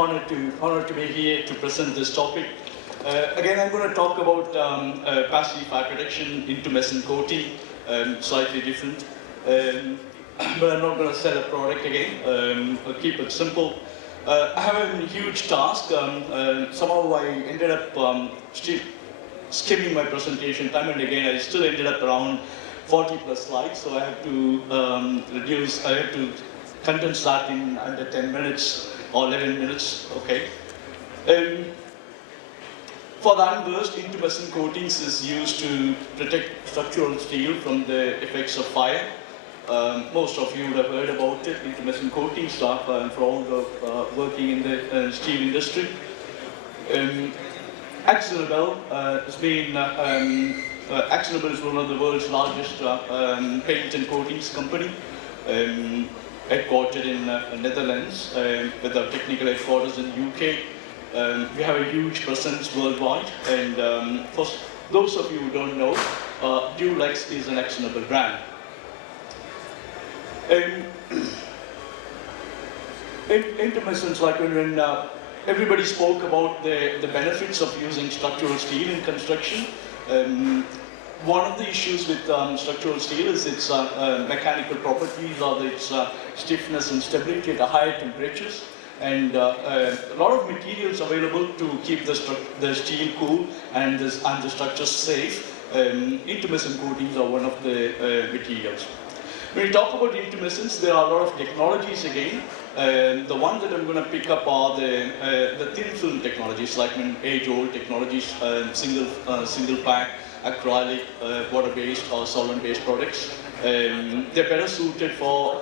honored to be here to present this topic. Again, I'm going to talk about passive fire protection, intumescent coating, slightly different. But I'm not going to sell a product again. I'll keep it simple. I have a huge task. Somehow I ended up skipping my presentation time and again. I still ended up around 40 plus slides, so I have to I have to condense that in under 10 minutes or 11 minutes, okay. For the unversed, intumescent coatings is used to protect structural steel from the effects of fire. Most of you would have heard about it, intumescent coatings for all the working in the steel industry. AkzoNobel has been, AkzoNobel is one of the world's largest paint and coatings company, headquartered in Netherlands, with our technical headquarters in the UK. We have a huge presence worldwide, and for those of you who don't know, Dulex is an AkzoNobel brand. Intumescence, like when everybody spoke about the benefits of using structural steel in construction. One of the issues with structural steel is its mechanical properties, or its stiffness and stability at higher temperatures, and a lot of materials available to keep the steel cool and the structures safe. Intumescent coatings are one of the materials. When we talk about intumescence, there are a lot of technologies again. The ones that I'm going to pick up are the thin film technologies, like age-old technologies, single pack, acrylic, water-based or solvent-based products. They're better suited for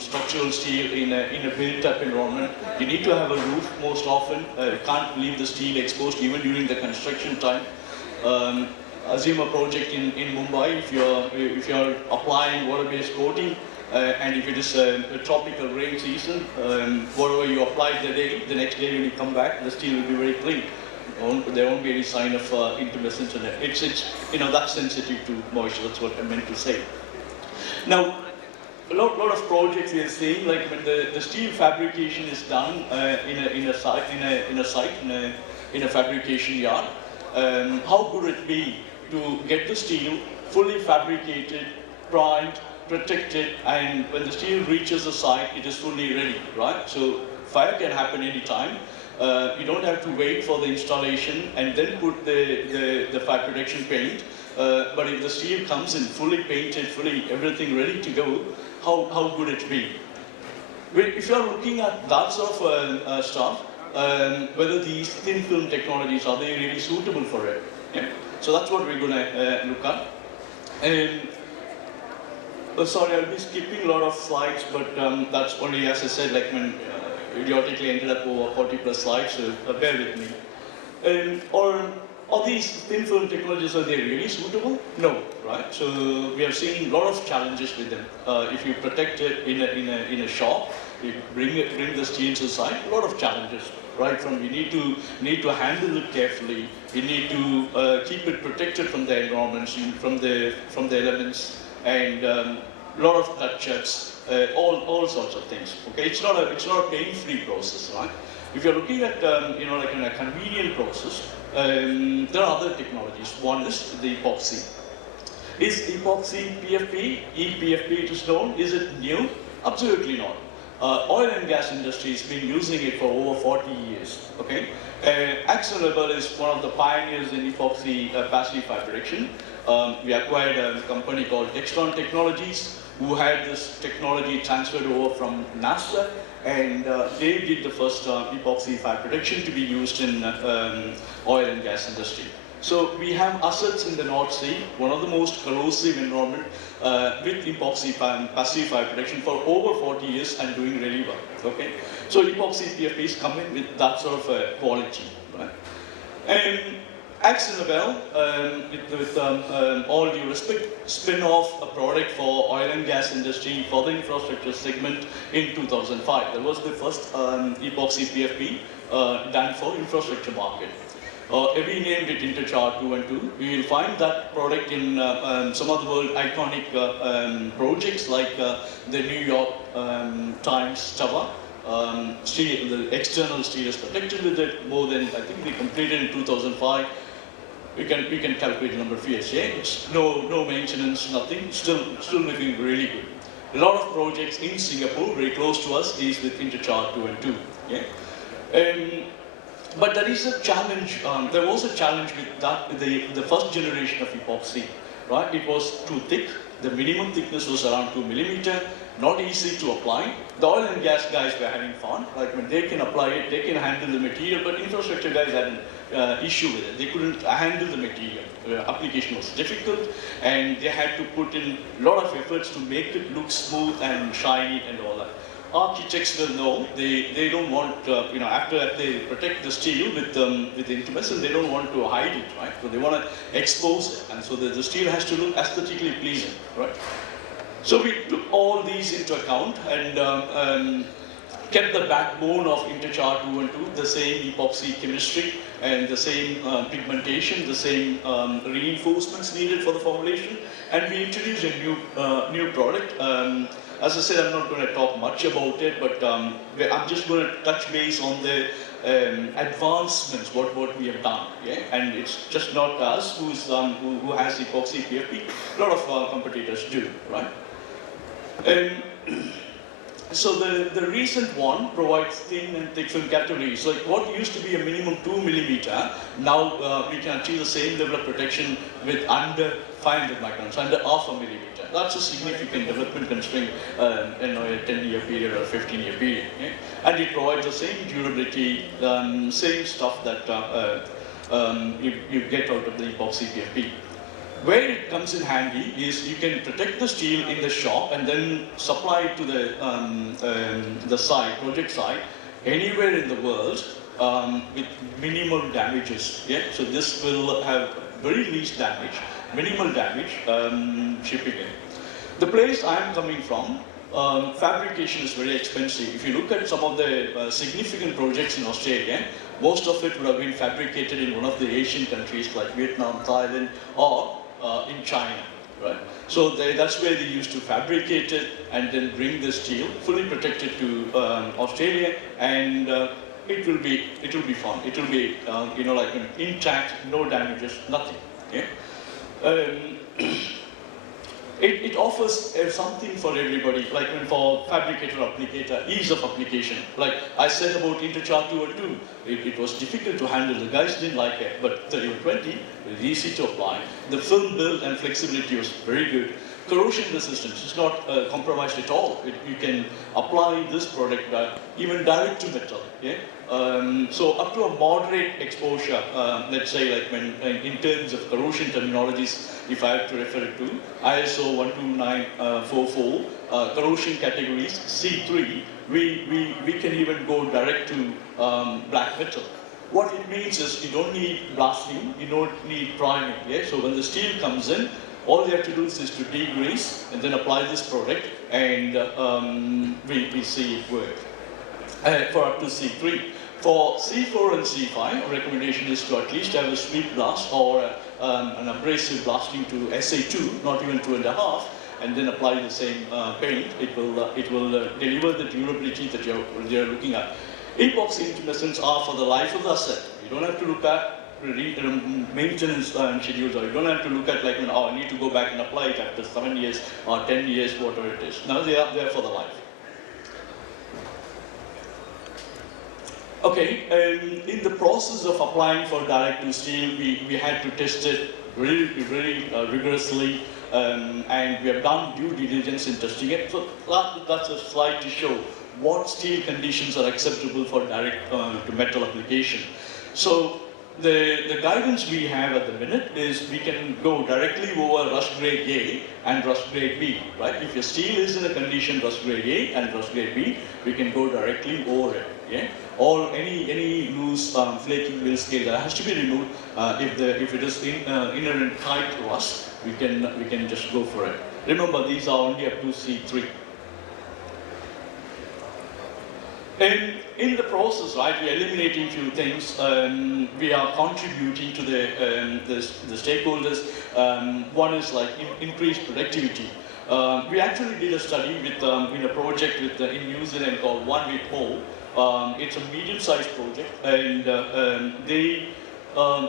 structural steel in a built-up environment. You need to have a roof most often. You can't leave the steel exposed even during the construction time. Assume a project in Mumbai, if you're applying water-based coating, and if it is a tropical rain season, whatever you applied the next day when you come back, the steel will be very clean. There won't be any sign of intumescence in it. It's that's sensitive to moisture. That's what I meant to say. Now, a lot of projects we are seeing, like when the steel fabrication is done in a fabrication yard. How could it be to get the steel fully fabricated, primed, protected, and when the steel reaches the site, it is fully ready, right? So fire can happen anytime. You don't have to wait for the installation and then put the fire protection paint. But if the steel comes in fully painted, fully everything ready to go, how good it be? If you're looking at that sort of stuff, whether these thin film technologies, are they really suitable for it? Yeah? So that's what we're going to look at. And sorry, I'll be skipping a lot of slides, but that's only, as I said, like when idiotically ended up over 40 plus slides, so bear with me. Are these thin film technologies, are they really suitable? No, right? So we have seen a lot of challenges with them. If you protect it in a shop, you bring the steel to the site, a lot of challenges. Right, from you need to handle it carefully. You need to keep it protected from the environment, from the elements, and a lot of touch-ups, all sorts of things. Okay, it's not a pain-free process, right? If you're looking at like in a convenient process, there are other technologies. One is the epoxy. Is epoxy PFP, ePFP it is known? Is it new? Absolutely not. Oil and gas industry has been using it for over 40 years, okay? AkzoNobel is one of the pioneers in epoxy passive fire protection. We acquired a company called Textron Technologies, who had this technology transferred over from NASA, and they did the first epoxy fire protection to be used in oil and gas industry. So we have assets in the North Sea, one of the most corrosive environment, with epoxy passive fire protection for over 40 years and doing really well. Okay, so epoxy PFPs come in with that sort of quality, right? And AkzoNobel, with all due respect, spin off a product for oil and gas industry for the infrastructure segment in 2005. That was the first epoxy PFP done for infrastructure market. We named it Interchar 2 and 2. We will find that product in some of the world iconic projects like the New York Times Tower, steel, the external steel is protected with it more than, I think we completed in 2005. We can calculate the number of years. Yeah, it's no maintenance, nothing. Still looking really good. A lot of projects in Singapore, very close to us, is with Interchar 2 and 2. Yeah. But there is a challenge. There was a challenge with that. The first generation of epoxy, right? It was too thick. The minimum thickness was around 2 millimeter. Not easy to apply. The oil and gas guys were having fun. Like when they can apply it, they can handle the material. But infrastructure guys had an issue with it. They couldn't handle the material. Application was difficult, and they had to put in a lot of efforts to make it look smooth and shiny and all that. Architects will know they don't want after they protect the steel with intumescent, they don't want to hide it, right? So they want to expose it, and so the steel has to look aesthetically pleasing, right? So we took all these into account and kept the backbone of Interchar 2 and 2, the same epoxy chemistry and the same pigmentation, the same reinforcements needed for the formulation, and we introduced a new product. As I said, I'm not going to talk much about it, but I'm just going to touch base on the advancements, what we have done. Yeah? And it's just not us who has epoxy PFP. A lot of competitors do, right? So the recent one provides thin and thick film categories. So what used to be a minimum 2 millimeter, now we can achieve the same level of protection with under 500 microns, under half a millimeter. That's a significant development considering a 10-year period or 15-year period. Okay? And it provides the same durability, same stuff that you get out of the epoxy PFP. Where it comes in handy is you can protect the steel in the shop and then supply it to the site, project site, anywhere in the world with minimal damages. Yeah? So this will have very least damage, minimal damage shipping in. The place I'm coming from, fabrication is very expensive. If you look at some of the significant projects in Australia, most of it would have been fabricated in one of the Asian countries like Vietnam, Thailand, or in China, right? So that's where they used to fabricate it and then bring the steel fully protected to Australia, and it will be fun. It will be like intact, no damages, nothing. Yeah? It offers something for everybody, like for fabricator, applicator, ease of application. Like I said about Interchar 2 and 2, it was difficult to handle. The guys didn't like it, but 3120 was easy to apply. The film build and flexibility was very good. Corrosion resistance is not compromised at all. You can apply this product even direct to metal. Yeah? So up to a moderate exposure, let's say like when in terms of corrosion terminologies, if I have to refer it to ISO 12944 corrosion categories C3, we can even go direct to black metal. What it means is you don't need blasting, you don't need priming. Yeah? So when the steel comes in, all you have to do is to degrease and then apply this product, and we see it work for up to C3. For C4 and C5, our recommendation is to at least have a sweep blast or an abrasive blasting to SA2, not even 2.5, and then apply the same paint. It will deliver the durability that you're looking at. Epoxy intumescents are for the life of the asset. You don't have to look at maintenance schedules, or you don't have to look at like, I need to go back and apply it after 7 years or 10 years, whatever it is. Now they are there for the life. Okay, in the process of applying for direct to steel, we had to test it very rigorously, and we have done due diligence in testing it. So that's a slide to show what steel conditions are acceptable for direct to metal application. So the guidance we have at the minute is we can go directly over rust grade A and rust grade B, right? If your steel is in a condition rust grade A and rust grade B, we can go directly over it, yeah? Or any loose flaking mill scale that has to be removed. If it is inherent tight rust, we can just go for it. Remember, these are only up to C3. And in the process, right, we're eliminating few things. We are contributing to the stakeholders. One is like increased productivity. We actually did a study with, in a project with, in New Zealand called One Week More. It's a medium-sized project, and they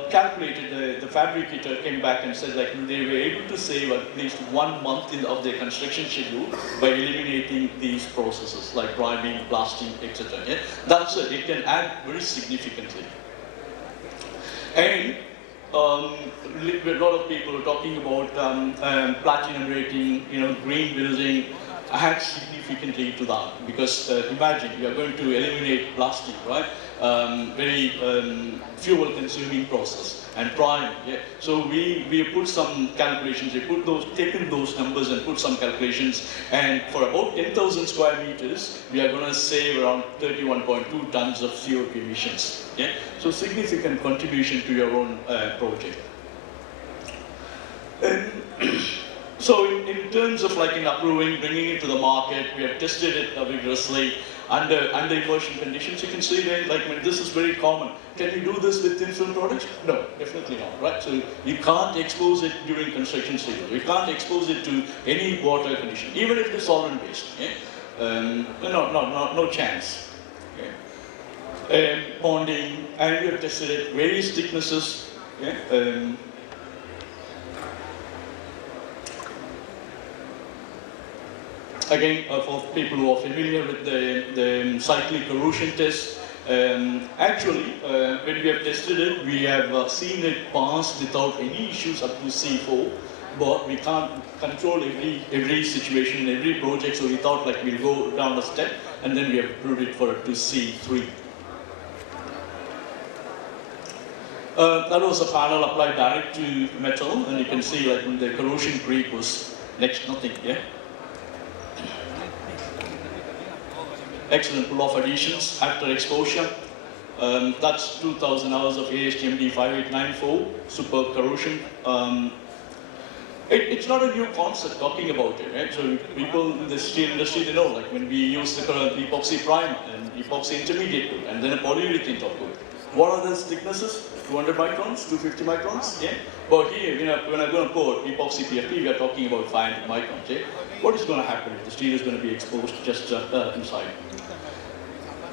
calculated, the fabricator came back and said like they were able to save at least 1 month of their construction schedule by eliminating these processes like priming, blasting, etc. Yeah? That's it. It can add very significantly. And a lot of people are talking about platinum rating, green building, adds significantly to that, because imagine you are going to eliminate blasting, right? Very fuel-consuming process, and prime. Yeah. So we put some calculations. We taken those numbers and put some calculations, and for about 10,000 square meters, we are going to save around 31.2 tons of CO2 emissions. Yeah. So significant contribution to your own project. So in terms of like in approving, bringing it to the market, we have tested it vigorously under immersion conditions. You can see that like this is very common. Can you do this with thin film products? No, definitely not, right? So you can't expose it during construction stage. You can't expose it to any water condition, even if it's solvent based. Yeah? No chance. Okay? Bonding, and we have tested it, various thicknesses. Yeah? Again, for people who are familiar with the cyclic corrosion test, actually, when we have tested it, we have seen it pass without any issues up to C4, but we can't control every situation, every project, so we thought like we'll go down a step, and then we have improved it for up to C3. That was a panel applied direct to metal, and you can see like the corrosion creep was next to nothing. Yeah. Excellent pull-off adhesions after exposure. That's 2,000 hours of ASTM D5894, superb corrosion. It's not a new concept talking about it, right? So people in the steel industry, they know, like when we use the epoxy primer and epoxy intermediate coat and then a polyurethane top coat. What are those thicknesses? 200 microns, 250 microns, yeah? But here, when I'm going to pour epoxy PFP, we are talking about 500 microns, yeah? What is going to happen if the steel is going to be exposed just inside?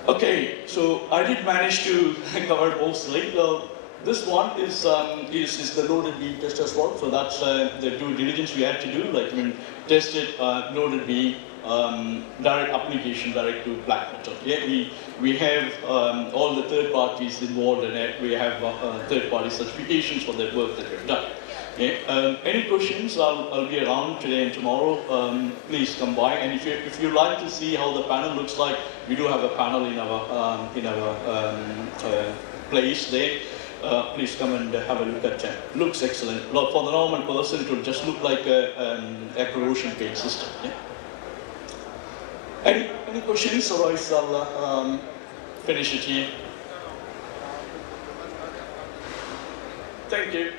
Okay, so I did manage to cover mostly. This one is the loaded beam test as well. So that's the due diligence we had to do, like tested loaded beam, direct application, direct to black metal. Yeah, we have all the third parties involved in it. We have third party certifications for the work that we've done. Yeah. Any questions? I'll be around today and tomorrow. Please come by. And if you like to see how the panel looks like, we do have a panel in our place there. Please come and have a look at it. Looks excellent. For the normal person, it will just look like a corrosion paint system. Yeah? Any questions? Otherwise, I'll finish it here. Thank you.